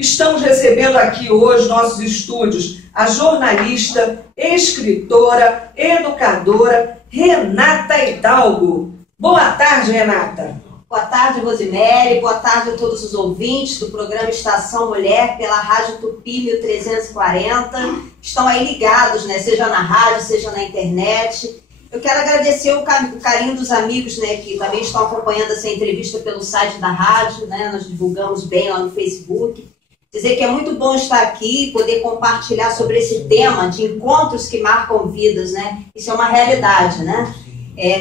Estamos recebendo aqui hoje, nossos estúdios, a jornalista, escritora, educadora, Renata Hidalgo. Boa tarde, Renata. Boa tarde, Rosemary. Boa tarde a todos os ouvintes do programa Estação Mulher pela Rádio Tupi 1340. Estão aí ligados, né? Seja na rádio, seja na internet. Eu quero agradecer o carinho dos amigos, né, que também estão acompanhando essa entrevista pelo site da rádio, né? Nós divulgamos bem lá no Facebook. Dizer que é muito bom estar aqui, poder compartilhar sobre esse tema de encontros que marcam vidas, né? Isso é uma realidade, né?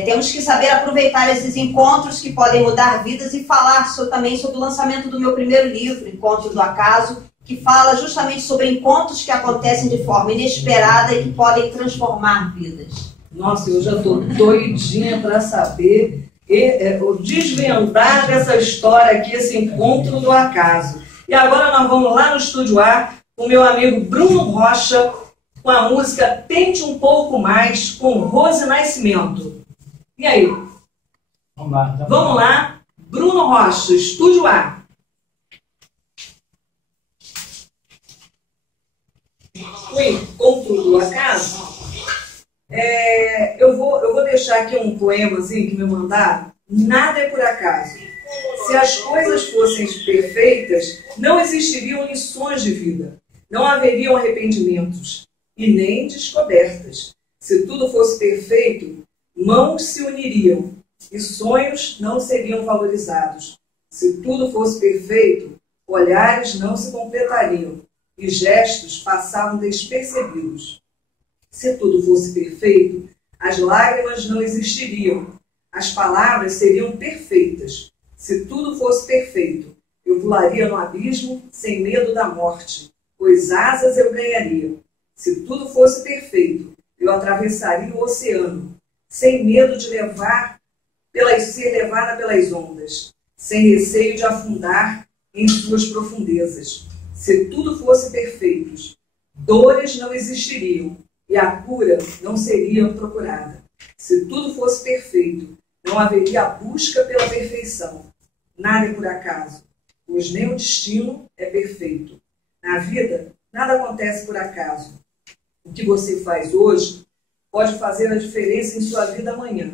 Temos que saber aproveitar esses encontros que podem mudar vidas e falar também sobre o lançamento do meu primeiro livro, Encontros do Acaso, que fala justamente sobre encontros que acontecem de forma inesperada e que podem transformar vidas. Nossa, eu já estou doidinha para saber o desvendar dessa história aqui, esse Encontro do Acaso. E agora nós vamos lá no Estúdio A com o meu amigo Bruno Rocha, com a música Tente um Pouco Mais, com Rose Nascimento. E aí? Vamos lá. Bruno Rocha, Estúdio A. O Encontro do Acaso. Eu vou deixar aqui um poemazinho que me mandaram. Nada é por acaso. Se as coisas fossem perfeitas, não existiriam lições de vida. Não haveriam arrependimentos e nem descobertas. Se tudo fosse perfeito, mãos se uniriam e sonhos não seriam valorizados. Se tudo fosse perfeito, olhares não se completariam e gestos passavam despercebidos. Se tudo fosse perfeito, as lágrimas não existiriam. As palavras seriam perfeitas. Se tudo fosse perfeito, eu pularia no abismo sem medo da morte, pois asas eu ganharia. Se tudo fosse perfeito, eu atravessaria o oceano, sem medo de ser levada pelas ondas, sem receio de afundar em suas profundezas. Se tudo fosse perfeito, dores não existiriam e a cura não seria procurada. Se tudo fosse perfeito, não haveria a busca pela perfeição. Nada é por acaso, pois nem o destino é perfeito. Na vida, nada acontece por acaso. O que você faz hoje pode fazer a diferença em sua vida amanhã.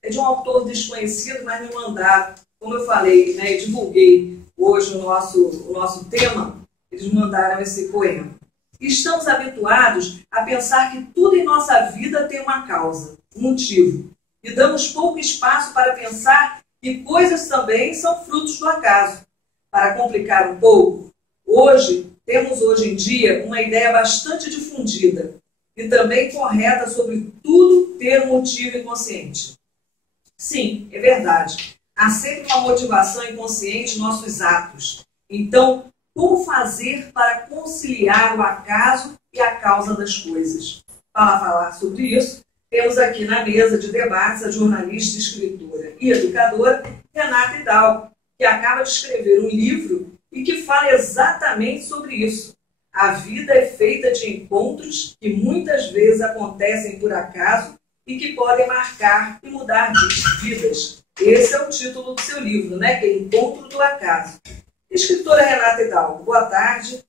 É de um autor desconhecido, mas me mandaram, como eu falei, né, e divulguei hoje o nosso tema, eles mandaram esse poema. Estamos habituados a pensar que tudo em nossa vida tem uma causa, um motivo, e damos pouco espaço para pensar que coisas também são frutos do acaso. Para complicar um pouco, temos hoje em dia uma ideia bastante difundida e também correta sobre tudo ter um motivo inconsciente. Sim, é verdade. Há sempre uma motivação inconsciente em nossos atos. Então, como fazer para conciliar o acaso e a causa das coisas? Para falar sobre isso, temos aqui na mesa de debates a jornalista, escritora e educadora Renata Hidalgo, que acaba de escrever um livro e que fala exatamente sobre isso. A vida é feita de encontros que muitas vezes acontecem por acaso e que podem marcar e mudar vidas. Esse é o título do seu livro, né? Que é Encontro do Acaso. Escritora Renata Hidalgo, boa tarde.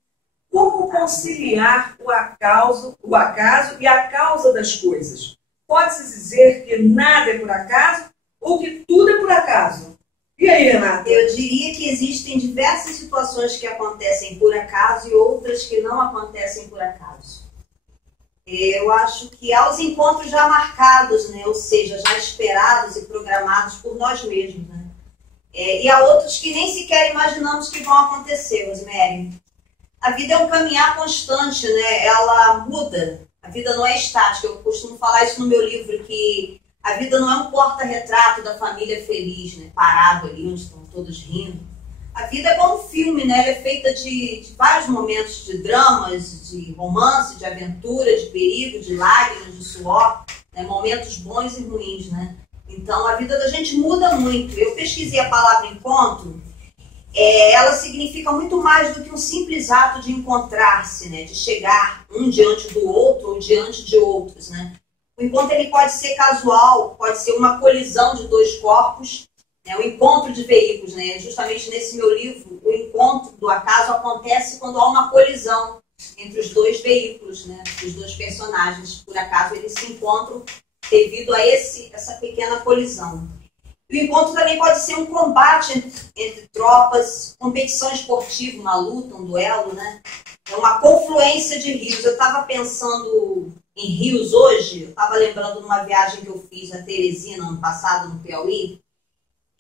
Como conciliar o acaso e a causa das coisas? Pode-se dizer que nada é por acaso ou que tudo é por acaso? E aí, Renata? Eu diria que existem diversas situações que acontecem por acaso e outras que não acontecem por acaso. Eu acho que há os encontros já marcados, né? Ou seja, já esperados e programados por nós mesmos, né? E há outros que nem sequer imaginamos que vão acontecer, Rosemary. A vida é um caminhar constante, né? Ela muda. A vida não é estática. Eu costumo falar isso no meu livro, que a vida não é um porta-retrato da família feliz, né? Parado ali, onde estão todos rindo. A vida é como um filme, né? Ela é feita de vários momentos de dramas, de romance, de aventura, de perigo, de lágrimas, de suor, né? Momentos bons e ruins, né? Então, a vida da gente muda muito. Eu pesquisei a palavra encontro. Ela significa muito mais do que um simples ato de encontrar-se, né? De chegar um diante do outro ou diante de outros, né? O encontro ele pode ser casual, pode ser uma colisão de dois corpos, O encontro de veículos, né? Justamente nesse meu livro, o encontro do acaso acontece quando há uma colisão entre os dois veículos, né? Os dois personagens, por acaso, eles se encontram devido a essa pequena colisão. O encontro também pode ser um combate entre tropas, competição esportiva, uma luta, um duelo, né? É uma confluência de rios. Eu estava pensando em rios hoje, eu estava lembrando de uma viagem que eu fiz a Teresina ano passado, no Piauí,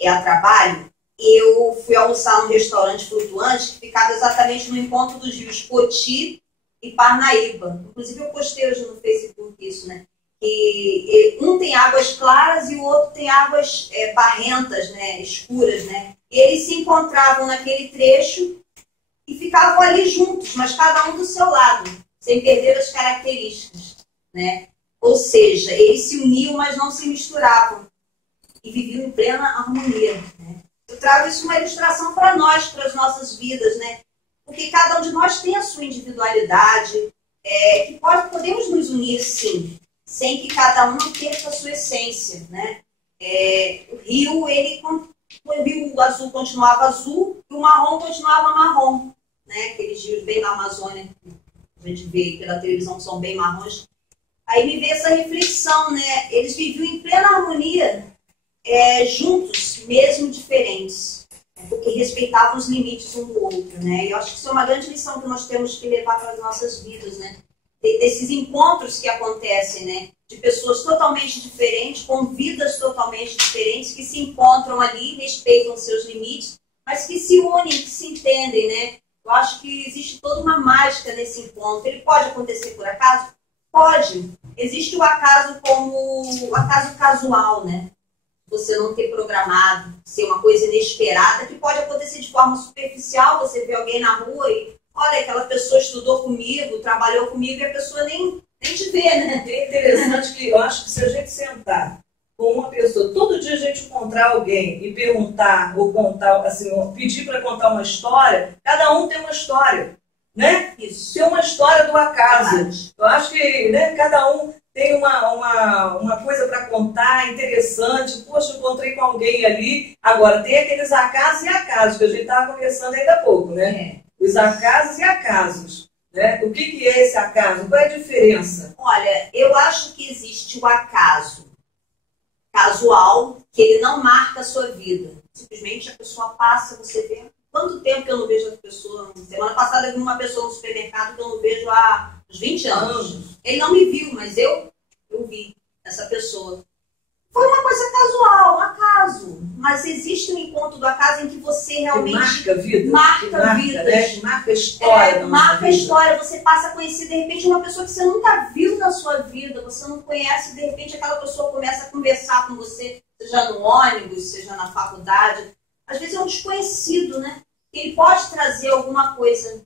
a trabalho. Eu fui almoçar num restaurante flutuante que ficava exatamente no encontro dos rios Poti e Parnaíba. Inclusive eu postei hoje no Facebook isso, né? E um tem águas claras e o outro tem águas barrentas, né? Escuras, né? E eles se encontravam naquele trecho e ficavam ali juntos, mas cada um do seu lado, sem perder as características, né? Ou seja, eles se uniam, mas não se misturavam e viviam em plena harmonia, né? Eu trago isso uma ilustração para nós, para as nossas vidas, né? Porque cada um de nós tem a sua individualidade, que podemos nos unir, sim, sem que cada um perca a sua essência, né? O rio azul continuava azul e o marrom continuava marrom, né? Aqueles rios bem na Amazônia, a gente vê pela televisão que são bem marrons. Aí me veio essa reflexão, né? Eles viviam em plena harmonia, juntos, mesmo diferentes, porque respeitavam os limites um do outro, né? E eu acho que isso é uma grande lição que nós temos que levar para as nossas vidas, né? Desses encontros que acontecem, né? De pessoas totalmente diferentes, com vidas totalmente diferentes, que se encontram ali, respeitam seus limites, mas que se unem, que se entendem, né? Eu acho que existe toda uma mágica nesse encontro. Ele pode acontecer por acaso? Pode. Existe o acaso como o acaso casual, né? Você não ter programado, ser uma coisa inesperada, que pode acontecer de forma superficial. Você vê alguém na rua e, olha, aquela pessoa estudou comigo, trabalhou comigo, e a pessoa nem te vê, né? É interessante que eu acho que se a gente sentar com uma pessoa, todo dia a gente encontrar alguém e perguntar, ou contar, assim, pedir para contar uma história, cada um tem uma história, né? Isso. Tem uma história do acaso. Eu acho que, né, cada um tem uma coisa para contar interessante. Poxa, encontrei com alguém ali. Agora, tem aqueles acasos e acasos, que a gente estava conversando ainda há pouco, né? Os acasos e acasos. Né? O que é esse acaso? Qual é a diferença? Olha, eu acho que existe o acaso casual, que ele não marca a sua vida. Simplesmente a pessoa passa, você vê. Quanto tempo que eu não vejo essa pessoa? Semana passada eu vi uma pessoa no supermercado que eu não vejo há uns 20 anos. Ele não me viu, mas eu vi essa pessoa. Foi uma coisa casual, um acaso. Mas existe um encontro do acaso em que você realmente... marca a vida. Marca vidas. Né? Marca a história. Marca a história. Você passa a conhecer, de repente, uma pessoa que você nunca viu na sua vida. Você não conhece, de repente, aquela pessoa começa a conversar com você, seja no ônibus, seja na faculdade. Às vezes é um desconhecido, né? Ele pode trazer alguma coisa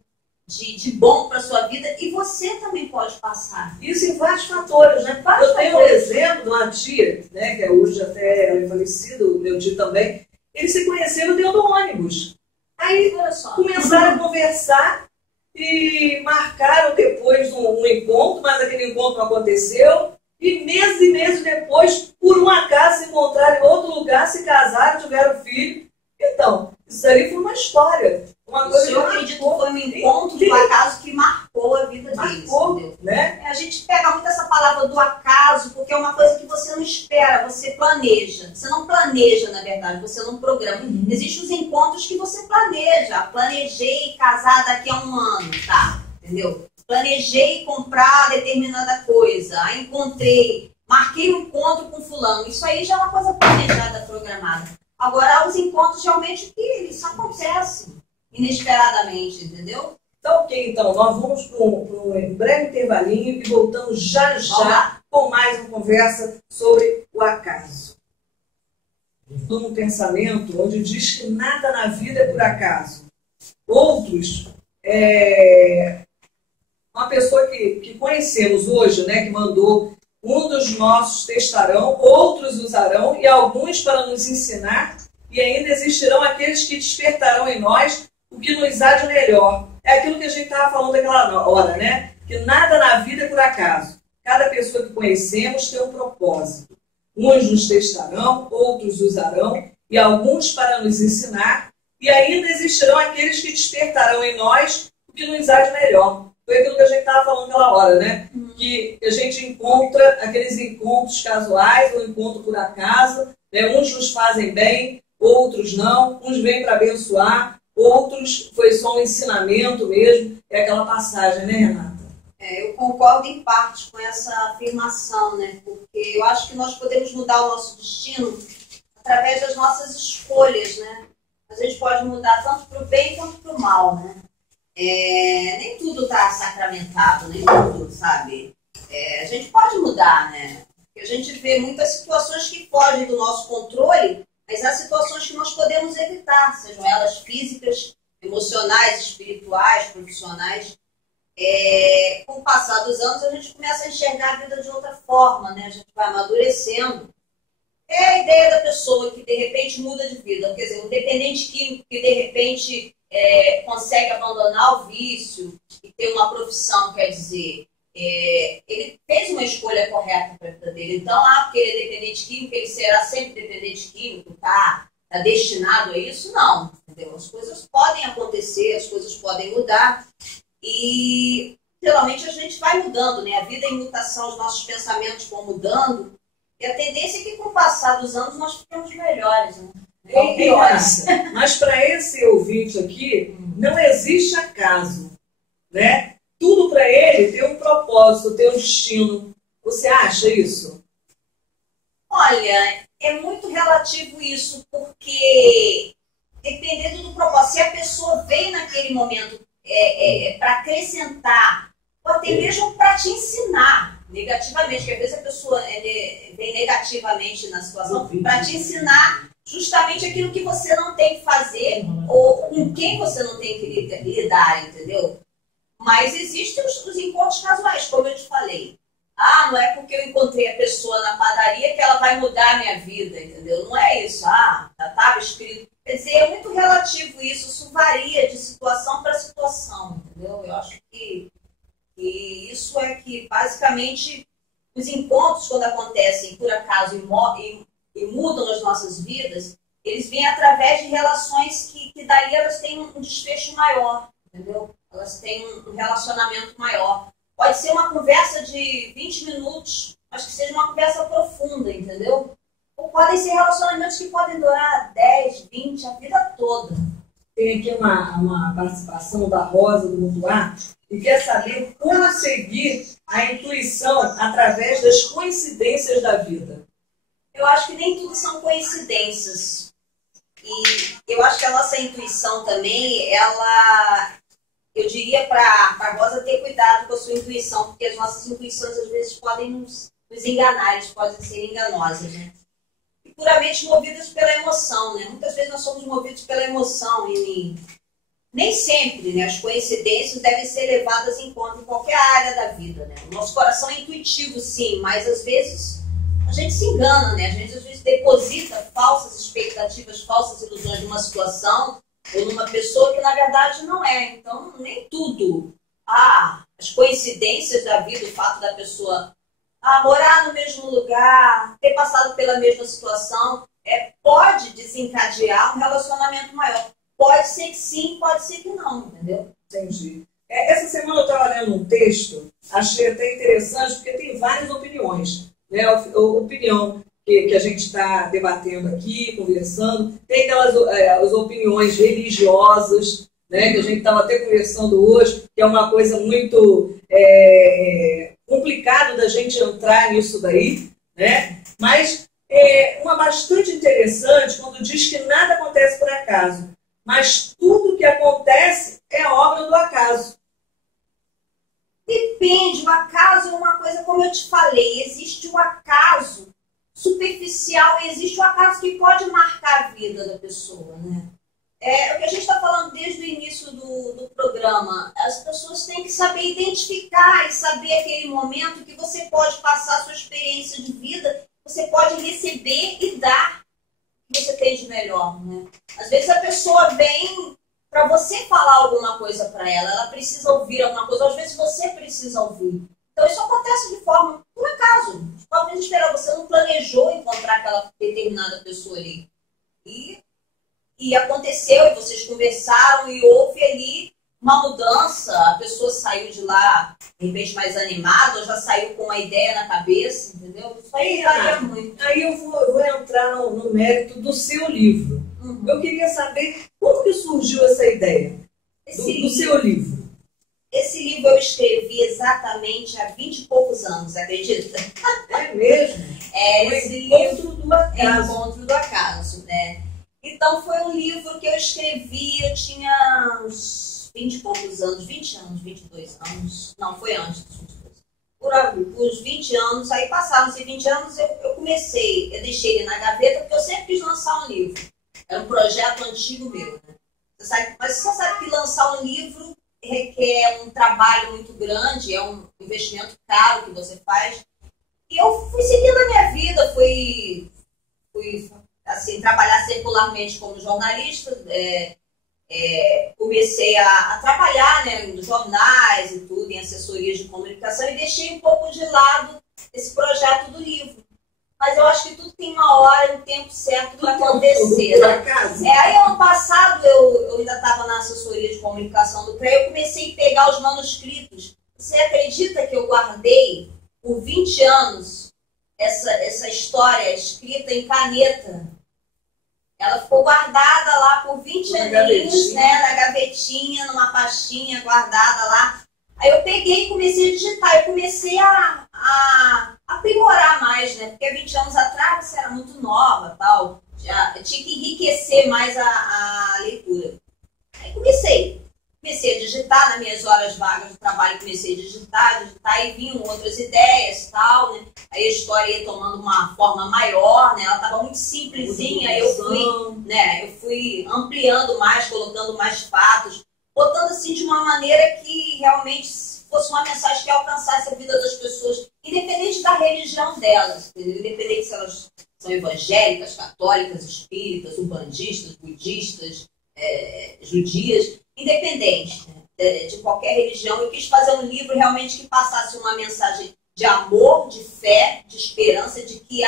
de bom para a sua vida e você também pode passar. Isso em vários fatores, né? Eu tenho um exemplo de uma tia, né, que hoje até é falecido, meu tio também. Eles se conheceram dentro do ônibus. Aí começaram a conversar e marcaram depois um encontro, mas aquele encontro não aconteceu. E meses depois, por um acaso, se encontraram em outro lugar, se casaram, tiveram filho. Então, isso ali foi uma história. Uma coisa eu acredito que foi um encontro do acaso que marcou a vida deles. Marcou, né? A gente pega muito essa palavra do acaso, porque é uma coisa que você não espera, você planeja. Você não planeja, na verdade, você não programa. Existem os encontros que você planeja. Planejei casar daqui a um ano, tá? Entendeu? Planejei comprar determinada coisa. Aí encontrei, marquei um encontro com fulano. Isso aí já é uma coisa planejada, programada. Agora, há os encontros realmente que eles acontecem inesperadamente, entendeu? Então, ok, então, nós vamos para um breve intervalinho e voltamos já com mais uma conversa sobre o acaso. Estou num pensamento onde diz que nada na vida é por acaso. Outros, uma pessoa que conhecemos hoje, né, que mandou: um dos nossos testarão, outros usarão, e alguns para nos ensinar, e ainda existirão aqueles que despertarão em nós o que nos há de melhor. É aquilo que a gente estava falando naquela hora, né? Que nada na vida é por acaso. Cada pessoa que conhecemos tem um propósito. Uns nos testarão, outros usarão, e alguns para nos ensinar, e ainda existirão aqueles que despertarão em nós o que nos há de melhor. Foi aquilo que a gente estava falando naquela hora, né? Que a gente encontra aqueles encontros casuais, ou encontro por acaso, né? Uns nos fazem bem, outros não, uns vêm para abençoar, outros foi só um ensinamento mesmo. É aquela passagem, né, Renata? Eu concordo em parte com essa afirmação, né? Porque eu acho que nós podemos mudar o nosso destino através das nossas escolhas, né? A gente pode mudar tanto para o bem quanto para o mal, né? Nem tudo está sacramentado, nem tudo, sabe? A gente pode mudar, né? Porque a gente vê muitas situações que fogem do nosso controle, mas há situações que nós podemos evitar, sejam elas físicas, emocionais, espirituais, profissionais. Com o passar dos anos, a gente começa a enxergar a vida de outra forma, né? A gente vai amadurecendo. É a ideia da pessoa que, de repente, muda de vida. Quer dizer, um dependente químico que, de repente, consegue abandonar o vício e ter uma profissão, quer dizer, ele fez uma escolha correta para a vida dele. Então, porque ele é dependente químico, ele será sempre dependente químico, tá destinado a isso? Não, entendeu? As coisas podem acontecer, as coisas podem mudar. E geralmente a gente vai mudando, né? A vida em mutação, os nossos pensamentos vão mudando. E a tendência é que com o passar dos anos nós ficamos melhores, né? Mas para esse ouvinte aqui, não existe acaso, né? Tudo para ele tem um propósito, tem um destino. Você acha isso? Olha, é muito relativo isso, porque dependendo do propósito, se a pessoa vem naquele momento para acrescentar, ou até mesmo para te ensinar negativamente, porque às vezes a pessoa vem negativamente na situação, para te ensinar justamente aquilo que você não tem que fazer, ou com quem você não tem que lidar, entendeu? Mas existem os encontros casuais, como eu te falei. Não é porque eu encontrei a pessoa na padaria que ela vai mudar a minha vida, entendeu? Não é isso. Já estava escrito. Quer dizer, é muito relativo isso varia de situação para situação, entendeu? Eu acho que isso é que, basicamente, os encontros, quando acontecem por acaso e mudam as nossas vidas, eles vêm através de relações que dali elas têm um desfecho maior, entendeu? Elas têm um relacionamento maior. Pode ser uma conversa de 20 minutos, mas que seja uma conversa profunda, entendeu? Ou podem ser relacionamentos que podem durar 10, 20, a vida toda. Tem aqui uma participação da Rosa do Mutuá e quer saber como seguir a intuição através das coincidências da vida. Eu acho que nem tudo são coincidências. E eu acho que a nossa intuição também, eu diria para a Rosa ter cuidado com a sua intuição, porque as nossas intuições às vezes podem nos enganar, eles podem ser enganosas, né? E puramente movidas pela emoção, né? Muitas vezes nós somos movidos pela emoção e nem sempre, né, as coincidências devem ser levadas em conta em qualquer área da vida, né? O nosso coração é intuitivo, sim, mas às vezes a gente se engana, né? A gente às vezes deposita falsas expectativas, falsas ilusões numa situação ou numa pessoa que na verdade não é. Então, nem tudo. As coincidências da vida, o fato da pessoa morar no mesmo lugar, ter passado pela mesma situação, pode desencadear um relacionamento maior. Pode ser que sim, pode ser que não, entendeu? Entendi. Essa semana eu estava lendo um texto, achei até interessante, porque tem várias opiniões, né? A opinião que a gente está debatendo aqui, conversando, tem aquelas as opiniões religiosas, né? Que a gente estava até conversando hoje, que é uma coisa muito complicado da gente entrar nisso daí, né? Mas uma bastante interessante quando diz que nada acontece por acaso, mas tudo que acontece é obra do acaso. Depende, o acaso é uma coisa, como eu te falei, existe o acaso superficial e existe o acaso que pode marcar a vida da pessoa, né? O que a gente está falando desde o início do programa, as pessoas têm que saber identificar e saber aquele momento que você pode passar a sua experiência de vida, você pode receber e dar o que você tem de melhor, né? Às vezes a pessoa vem para você falar alguma coisa para ela precisa ouvir alguma coisa, às vezes você precisa ouvir. Então isso acontece de forma, por acaso, talvez esperar, você não planejou encontrar aquela determinada pessoa ali. E aconteceu, e vocês conversaram, e houve ali uma mudança, a pessoa saiu de lá, de repente, mais animada, ou já saiu com uma ideia na cabeça, entendeu? Isso aí varia muito. Aí eu vou entrar no mérito do seu livro. Uhum. Eu queria saber como que surgiu essa ideia do seu livro. Esse livro eu escrevi exatamente há 20 e poucos anos, acredita? É mesmo? Esse Encontro do Acaso. Encontro do Acaso, né? Então foi um livro que eu escrevi, eu tinha uns 20 e poucos anos, 20 anos, 22 anos. Não, foi antes dos 22. Por uns 20 anos, aí passaram-se 20 anos, eu comecei, eu deixei ele na gaveta, porque eu sempre quis lançar um livro. Era um projeto antigo meu, né? Mas você sabe que lançar um livro requer um trabalho muito grande, é um investimento caro que você faz. E eu fui seguindo a minha vida, fui assim, trabalhar secularmente como jornalista, comecei a trabalhar, né, nos jornais e tudo, em assessorias de comunicação, e deixei um pouco de lado esse projeto do livro. Mas eu acho que tudo tem uma hora, um tempo certo para acontecer. Né? Aí, ano passado, eu ainda estava na assessoria de comunicação do CREA, eu comecei a pegar os manuscritos. Você acredita que eu guardei por 20 anos essa história escrita em caneta? Ela ficou guardada lá por 20 aninhos, né, na gavetinha, numa pastinha guardada lá. Aí eu peguei e comecei a digitar, eu comecei a aprimorar mais, né? Porque 20 anos atrás você era muito nova, tal, eu tinha que enriquecer mais a leitura. Aí comecei a digitar nas minhas horas vagas do trabalho, comecei a digitar, e vinham outras ideias, tal, né? Aí a história ia tomando uma forma maior, né? Ela estava muito simplesinha, aí eu fui ampliando mais, colocando mais fatos, botando assim de uma maneira que realmente fosse uma mensagem que alcançasse a vida das pessoas, independente da religião delas, independente se elas são evangélicas, católicas, espíritas, umbandistas, budistas, judias, independente, né, de qualquer religião. Eu quis fazer um livro realmente que passasse uma mensagem de amor, de fé, de esperança, de que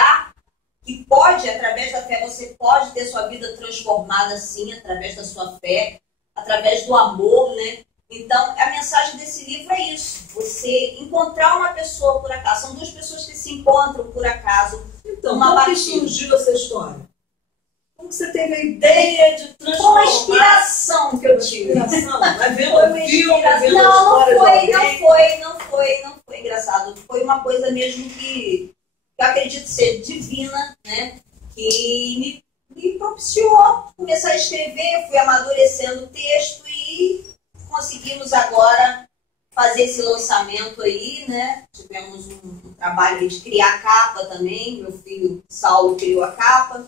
pode, através da fé, você pode ter sua vida transformada, sim, através da sua fé, através do amor, né? Então, a mensagem desse livro é isso. Você encontrar uma pessoa por acaso. São duas pessoas que se encontram por acaso. Então, como que surgiu essa história? Como que você teve a ideia de transformar? Foi uma inspiração que eu tive. Vai vendo um filme, vendo Não foi engraçado. Foi uma coisa mesmo que eu acredito ser divina, né? Que me propiciou começar a escrever. Fui amadurecendo o texto e conseguimos agora fazer esse lançamento aí, né? Tivemos um trabalho de criar a capa também. Meu filho Saulo criou a capa.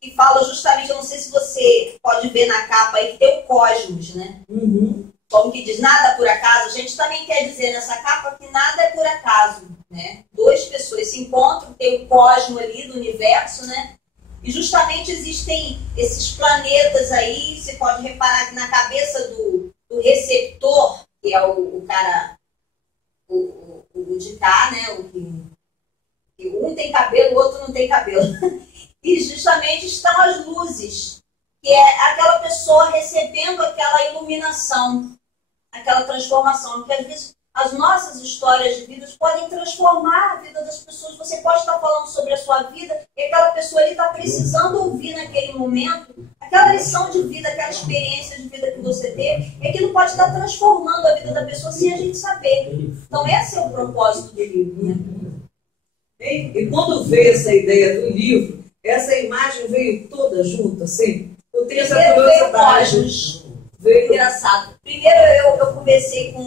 E fala justamente, eu não sei se você pode ver na capa aí, que tem o cosmos, né? Uhum. Como que diz, nada por acaso. A gente também quer dizer nessa capa que nada é por acaso, né? Duas pessoas se encontram, tem o cosmos ali do universo, né? E justamente existem esses planetas aí, você pode reparar que na cabeça do receptor, que é o cara, o de cá, né? Que um tem cabelo, o outro não tem cabelo. E justamente estão as luzes, que é aquela pessoa recebendo aquela iluminação, aquela transformação, que às vezes as nossas histórias de vida podem transformar a vida das pessoas. Você pode estar falando sobre a sua vida e aquela pessoa ali está precisando ouvir naquele momento aquela lição de vida, aquela experiência de vida que você teve, e aquilo pode estar transformando a vida da pessoa sem a gente saber. Então esse é o propósito do livro, né? E quando veio essa ideia do livro, essa imagem veio toda junto, assim? Eu tenho essa curiosidade. Veio engraçado. Primeiro eu conversei com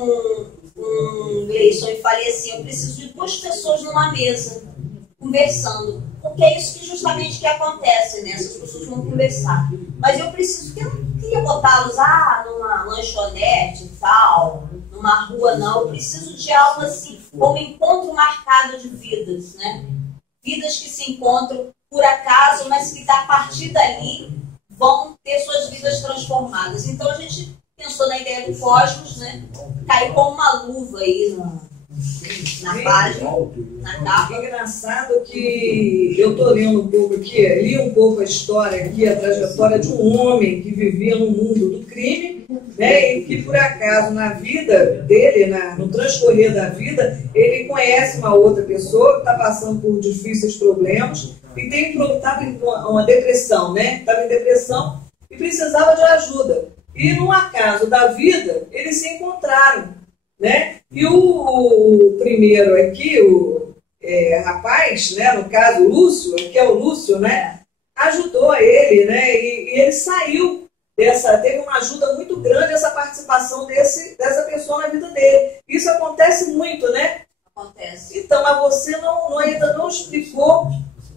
um Gleison e falei assim, eu preciso de duas pessoas numa mesa, conversando. Porque é isso que justamente que acontece, né? Essas pessoas vão conversar. Mas eu preciso, porque eu não queria botá-los numa lanchonete e tal, numa rua, não. Eu preciso de algo assim, como encontro marcado de vidas, né? Vidas que se encontram por acaso, mas que a partir dali vão ter suas vidas transformadas. Então a gente pensou na ideia do cosmos, né? Caiu como uma luva aí na página, na capa. Engraçado que eu estou lendo um pouco aqui, li um pouco a história aqui, a trajetória de um homem que vivia no mundo do crime, né, e que por acaso na vida dele, no transcorrer da vida, ele conhece uma outra pessoa que está passando por difíceis problemas e estava em uma depressão, né? Estava em depressão e precisava de ajuda. E no acaso da vida, eles se encontraram, né? E o primeiro aqui, o rapaz, né? No caso, o Lúcio, que é o Lúcio, né? Ajudou ele, né? E ele saiu teve uma ajuda muito grande essa participação dessa pessoa na vida dele. Isso acontece muito, né? Acontece. Então, mas você ainda não explicou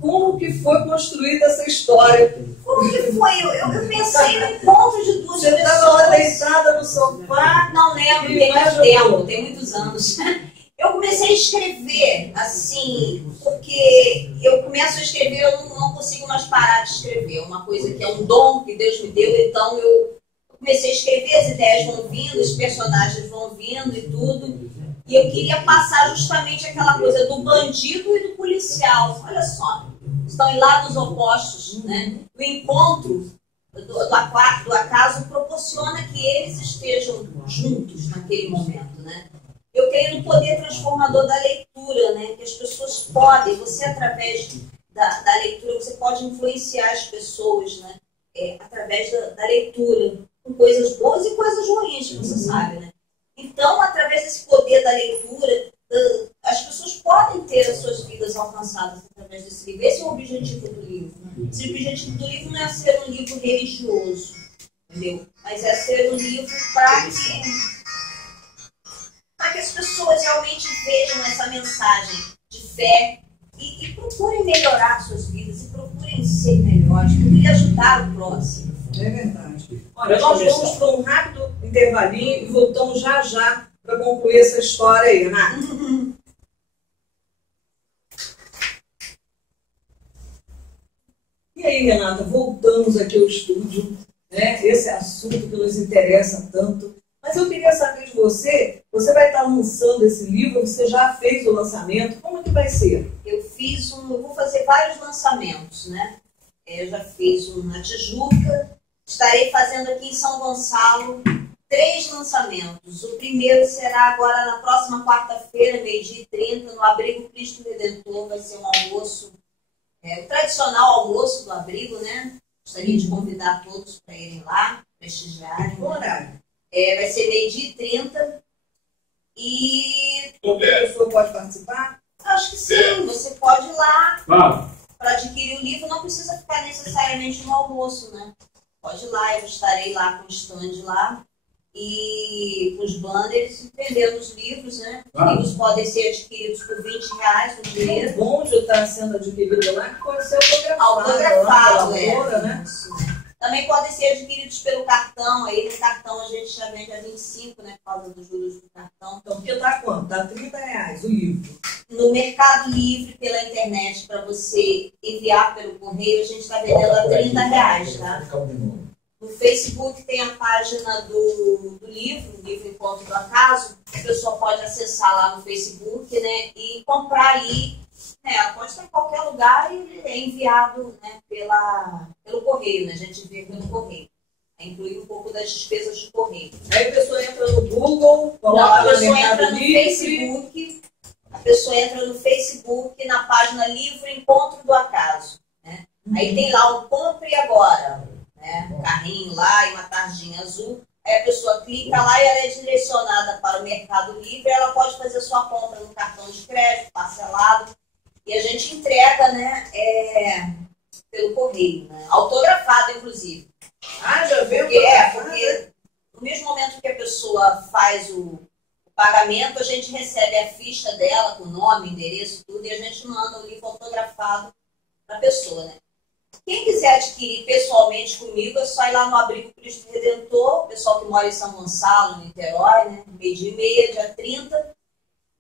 como que foi construída essa história. Como que foi? Eu pensei no encontro de duas pessoas. Você estava lá deitada no sofá. Não lembro, tem muito tempo, tem muitos anos. Eu comecei a escrever, assim, porque eu começo a escrever, eu não consigo mais parar de escrever. Uma coisa que é um dom que Deus me deu, então eu comecei a escrever, as ideias vão vindo, os personagens vão vindo e tudo. E eu queria passar justamente aquela coisa do bandido e do policial. Olha só, estão em lados opostos, né? O encontro do acaso proporciona que eles estejam juntos naquele momento, né? Eu creio no poder transformador da leitura, né? Que as pessoas podem, você através da leitura, você pode influenciar as pessoas, né? Através da leitura, com coisas boas e coisas ruins, você sabe, né? Então, através desse poder da leitura, as pessoas podem ter as suas vidas alcançadas através desse livro. Esse é o objetivo do livro. Esse objetivo do livro não é ser um livro religioso, entendeu? Mas é ser um livro para que as pessoas realmente vejam essa mensagem de fé e procurem melhorar suas vidas e procurem ser melhores, procurem ajudar o próximo. É verdade. Olha, nós vamos para um rápido intervalinho e voltamos já para concluir essa história aí, Renata. E aí, Renata, voltamos aqui ao estúdio, né? Esse assunto que nos interessa tanto. Mas eu queria saber de você vai estar lançando esse livro, você já fez o lançamento, como que vai ser? Eu vou fazer vários lançamentos, né? Eu já fiz um na Tijuca, estarei fazendo aqui em São Gonçalo 3 lançamentos. O primeiro será agora na próxima quarta-feira, 12h30, no Abrigo Cristo Redentor, vai ser um almoço, o tradicional almoço do abrigo, né? Gostaria de convidar todos para irem lá, prestigiarem. Bom horário. Vai ser 12h30 e... A pessoa pode participar? Acho que sim, você pode ir lá para adquirir o livro, não precisa ficar necessariamente no almoço, né? Pode ir lá, eu estarei lá com o stand lá e com os banners, vendendo os livros, né? Os livros podem ser adquiridos por R$20 no dinheiro. O bom de estar sendo adquirido lá que pode ser autografado, né? Também podem ser adquiridos pelo cartão. Aí no cartão a gente já vende a 25, né? Por causa dos juros do cartão. Então, porque tá quanto? Tá R$30 o livro. No Mercado Livre, pela internet, para você enviar pelo correio, a gente está vendendo a R$30, tá? No Facebook tem a página do livro, o livro Encontro do Acaso. A pessoa pode acessar lá no Facebook, né? E comprar ali. Pode estar em qualquer lugar e é enviado, né, pelo correio, né? A gente envia pelo correio. Inclui um pouco das despesas de correio. Aí a pessoa entra no Google, coloca no Mercado Livre. A pessoa entra no Facebook, na página Livro Encontro do Acaso. Né? Aí tem lá um Compre Agora, né? Um carrinho lá e uma tarjinha azul. Aí a pessoa clica lá e ela é direcionada para o Mercado Livre. Ela pode fazer sua compra no cartão de crédito, parcelado. E a gente entrega, né, pelo correio, né? Autografado, inclusive. Já veio? Porque no mesmo momento que a pessoa faz o pagamento, a gente recebe a ficha dela com nome, endereço, tudo, e a gente manda o livro autografado para a pessoa, né? Quem quiser adquirir pessoalmente comigo, é só ir lá no Abrigo Cristo Redentor, o pessoal que mora em São Gonçalo, no Niterói, né? 12h30, dia 30.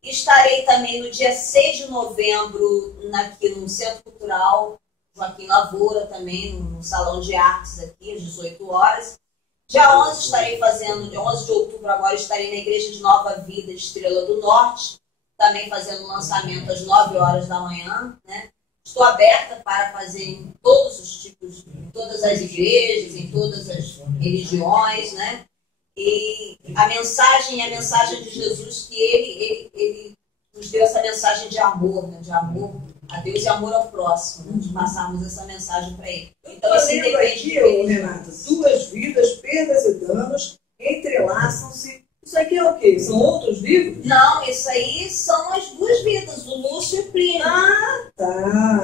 Estarei também no dia 6 de novembro aqui no Centro Cultural Joaquim Lavoura, também no Salão de Artes aqui, às 18 horas. Dia 11 estarei fazendo, dia 11 de outubro agora estarei na Igreja de Nova Vida, Estrela do Norte. também fazendo lançamento às 9 horas da manhã, né? Estou aberta para fazer em todos os tipos, em todas as igrejas, em todas as religiões, né? E a mensagem de Jesus, que ele nos deu essa mensagem de amor, né? De amor a Deus e amor ao próximo, né? De passarmos essa mensagem para ele. Então, isso depende aqui, Renata, 2 vidas, perdas e danos, entrelaçam-se. Isso aqui é o quê? São outros livros? Não, isso aí são as 2 vidas, o Lúcio e o Plínio. Ah, tá.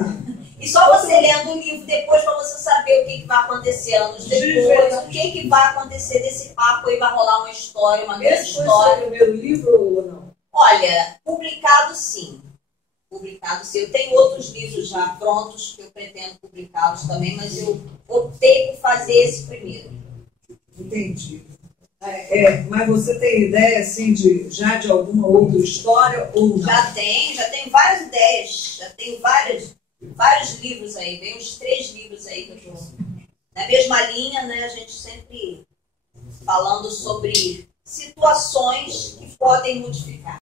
E só você lendo o livro depois para você saber o que vai acontecer anos depois, o que vai acontecer desse papo aí, vai rolar uma história, uma grande Esse foi história. o seu primeiro livro ou não? Olha, publicado sim. Publicado sim. Eu tenho outros livros já prontos que eu pretendo publicá-los também, mas eu optei por fazer esse primeiro. Entendi. Mas você tem ideia assim já de alguma outra história ou não? Já tenho várias ideias, já tenho vários livros aí, bem uns 3 livros aí que eu estou na mesma linha, né? A gente sempre falando sobre situações que podem modificar.